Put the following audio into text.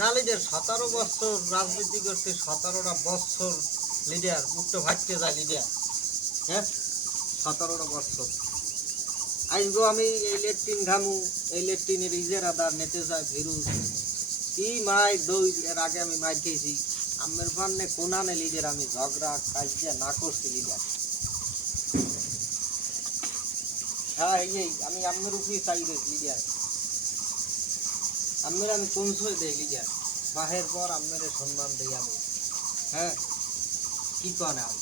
না লিডার সতেরো বছর রাজনীতি করতে সতেরোটা বছর লিডার মুখটা ভাজতে যায় লিডার। হ্যাঁ? সতেরোটা বছর। আজগো আমি এই লেট্রিন ঘামু, এই লেট্রিনের ইজের আদার নেতে যায় ভিরুজ কি মাই দই, এর আগে আমি মাই খেয়েছি। আমের পান্নে কোনানে লিডার, আমি ঝগড়া কাজ কাজিয়া না করছি লিডার। হ্যাঁ এই আমি আমের উপরেই চাই লিডার। আমের আমি কনসই দেখি যান মাহের পর আপনাদের সম্মান দেই আমি। হ্যাঁ? কী কন আমি